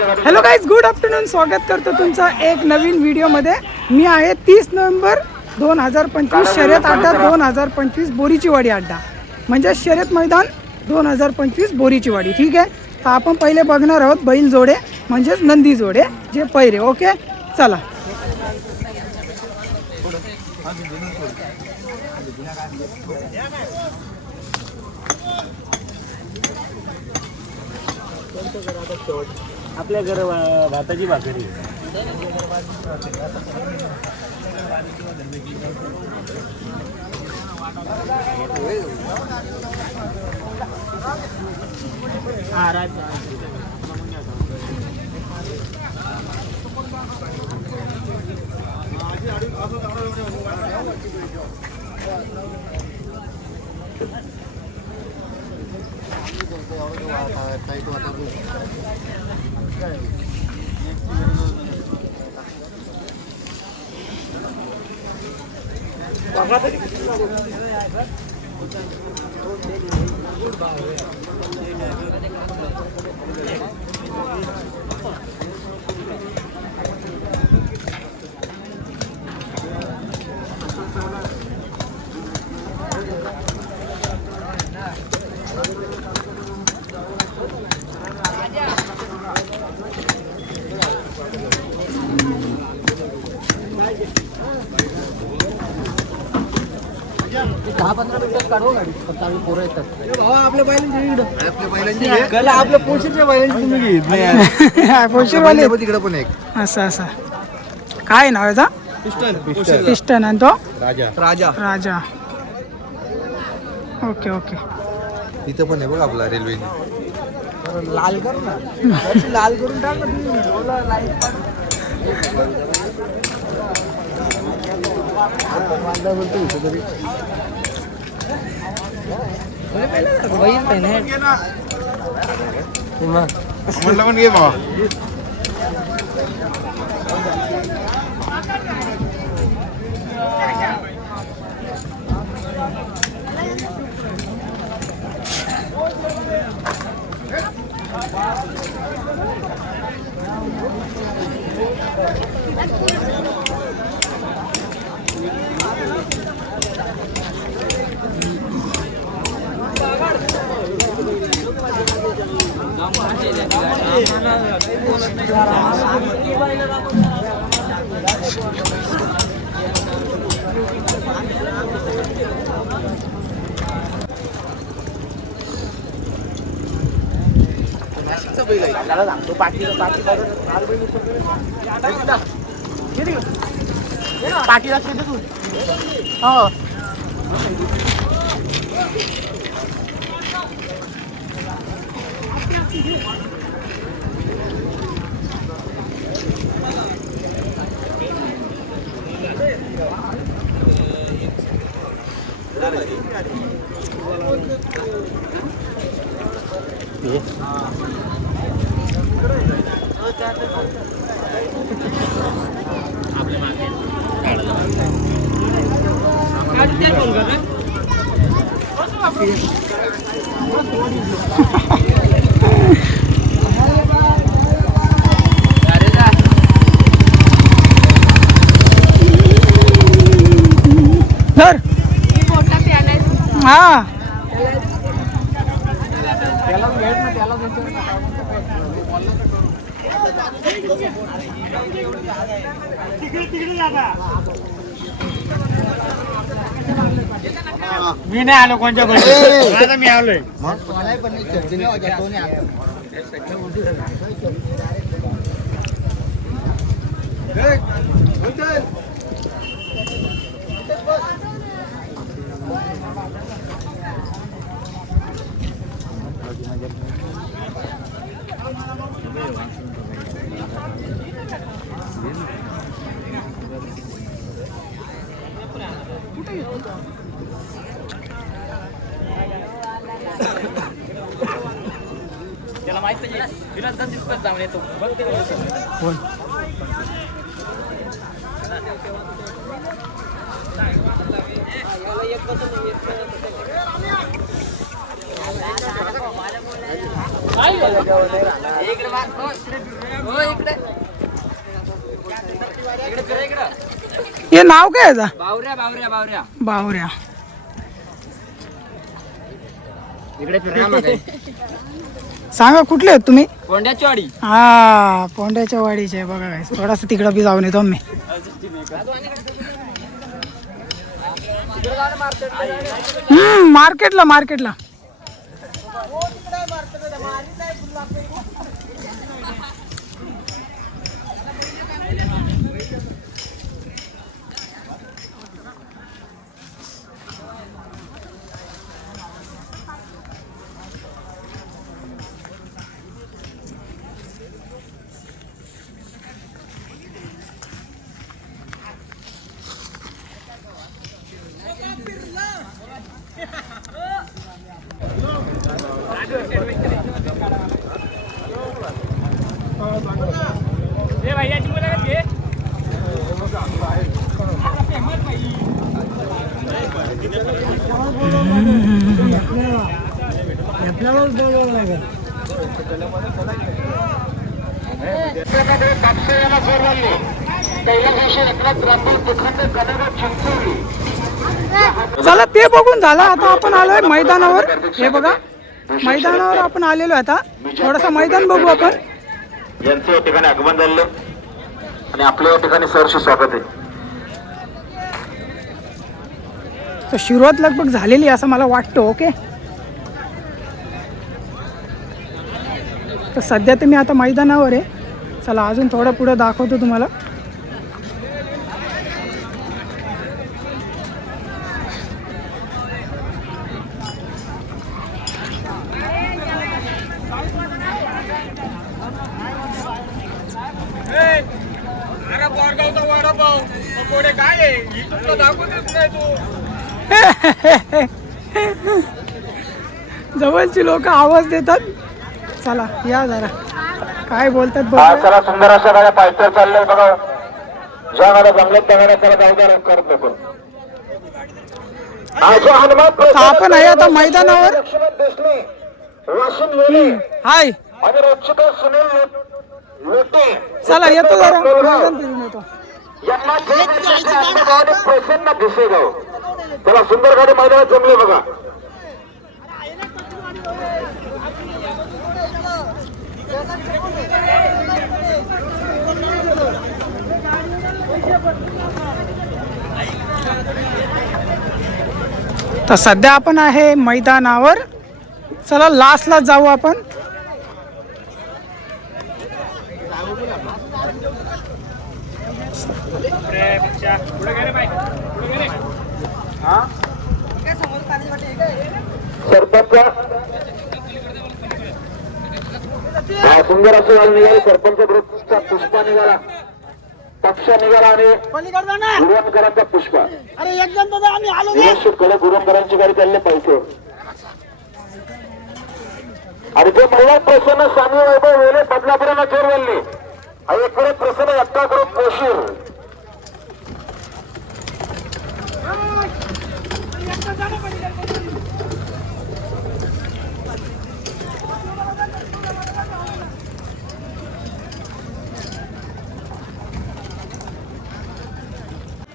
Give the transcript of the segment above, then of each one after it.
Hello guys, good afternoon. स्वागत करतो तुमचा एक नवीन व्हिडिओमध्ये. मी आहे 30 नोव्हेंबर 2025 शर्यत अड्डा 2025 बोरीचीवाडी अड्डा, म्हणजे शर्यत मैदान 2025 बोरीचीवाडी. ठीक आहे, तर आपण पहिले बघणार आहोत बैल जोडे म्हणजेच नंदी जोडे जे पैरे. ओके, चला. आपल्या घर भाताची भाकरी. असं असं काय नाव आहे का? पिस्टन. आणि तो राजा. Okay okay. इथं पण आहे बघ आपला रेल्वे. लाल करू ना, लाल करून टाक म्हणलं पण घे बाबा. पाठी लागते तू. हो धर. हा मी नाही आलो कोणच्या घरी. मी आलोय. त्याला माहित नाही, तिला 10 दिवस जाऊन येतो. कोण? हे नाव काय याचा? बावऱ्या बावऱ्या बावऱ्या बावऱ्या. इकडे फिरणार सांगा कुठले आहेत तुम्ही? कोंड्याची वाडी. हा पोंड्याच्या वाडीचे आहे बघा काय. थोडासा तिकडं बी जाऊन येतो मी. मार्केटला मार्केटला. चला ते बघून झालं. आता आपण आलोय मैदानावर. हे बघा मैदानावर आपण आलेलो आहे. आता थोडस मैदान बघू आपण. यांचं या ठिकाणी आगमन झालं आणि आपल्या या ठिकाणी सहर्ष स्वागत आहे. तर सुरुवात लगभग झालेली असं मला वाटतं. ओके तर सध्या तर मी आता मैदानावर आहे. चला अजून थोडं पुढं दाखवतो तुम्हाला. जवळची लोक आवाज देतात. चला या जरा काय बोलतात बघा. चला सुंदर अशा गाड्या पायथ्यावर चालल्या बघा. ज्या गाड्या जमल्यात त्या गाड्या त्याला गावदार करत नको. आपण आहे आता मैदानावर. हाय आणि रोजचे सुनील लोटे चला येतो जरा मैदान फिरून येतो. यांना प्रसन्न दिसेगाव. त्याला सुंदर गाडी मैदानात जमले बघा. तर सध्या आपण आहे मैदानावर. चला लास्टला जाऊ आपण. सरपंच सुंदर असं गाडी निघाली. सरपंच ग्रुपचा पुष्पा निघाला. पक्ष निघाला आणि गुरुवंकरांचा पुष्पा. कडे गुरुवंकरांची गाडी चालले पाहिजे. आणि ते महिला प्रसन्न स्वामी वैभव वेळे बदलापुरांना जोर बोलले. आणि इकडे प्रसन्न अक्का ग्रुप कोशीर.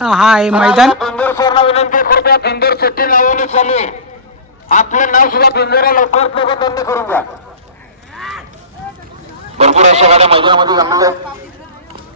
हा आहे मैदान. बिंदूर सरना विनंती करतो. बिंदूर शेट्टी नावाने चालू आहे. आपलं नाव सुद्धा बिंदूरा लवकरात लवकर नोंदणी करून घ्या. भरपूर अशा गाड्या मैदानामध्ये जमल्या.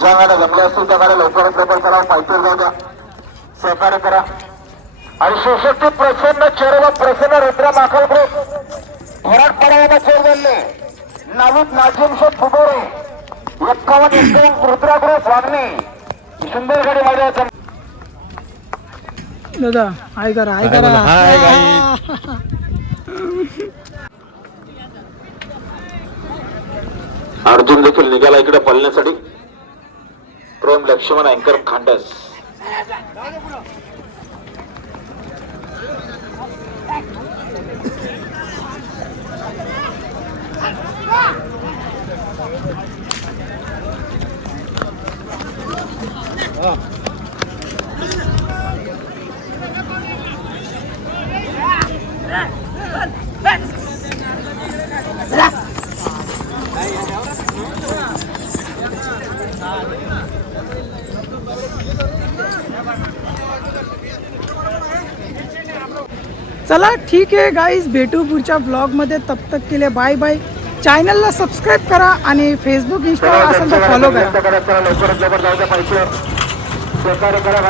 ज्या गाड्या जमल्या असतील त्या गाड्या लवकरात लवकर करा. पायथ्यावर जाऊ द्या. सहकार्य करा. आणि शिवशक्ती प्रसन्न चेहरा प्रसन्न रुद्रा माखल ग्रुप घरात पडायला चोर बनले. नाविक नाजिम शेख फुबोरे 51 रुद्रा ग्रुप वागणे. सुंदर गाडी मैदानात दादा हाय करा हाय करा. अर्जुन देखील निघाला इकडे पळण्यासाठी. प्रेम लक्ष्मण अँकर खांडस. चला ठीक आहे गाईज, भेटू पुढच्या ब्लॉगमध्ये. तब तक के लिए बाय बाय. चॅनलला सबस्क्राईब करा आणि फेसबुक इंस्टावर असेल तर फॉलो करा. लवकरात लवकर जाऊ द्या, पाहिजे सहकार्य करा.